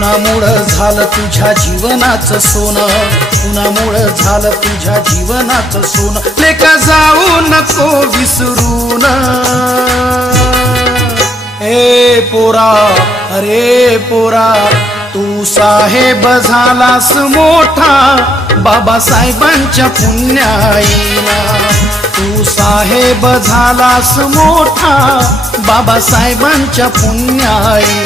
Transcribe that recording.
कुणामुळं झालं तुझ्या जीवनाचं सोनं, कुणामुळं झालं तुझ्या जीवनाचं सोनं, लेका जाऊ नको विसरून। ए पोरा, अरे पोरा, तू साहेब झालास मोठा बाबासाहेबांच्या पुण्याईला, तू साहेब झालास मोठा बाबासाहेबांच्या पुण्याईला।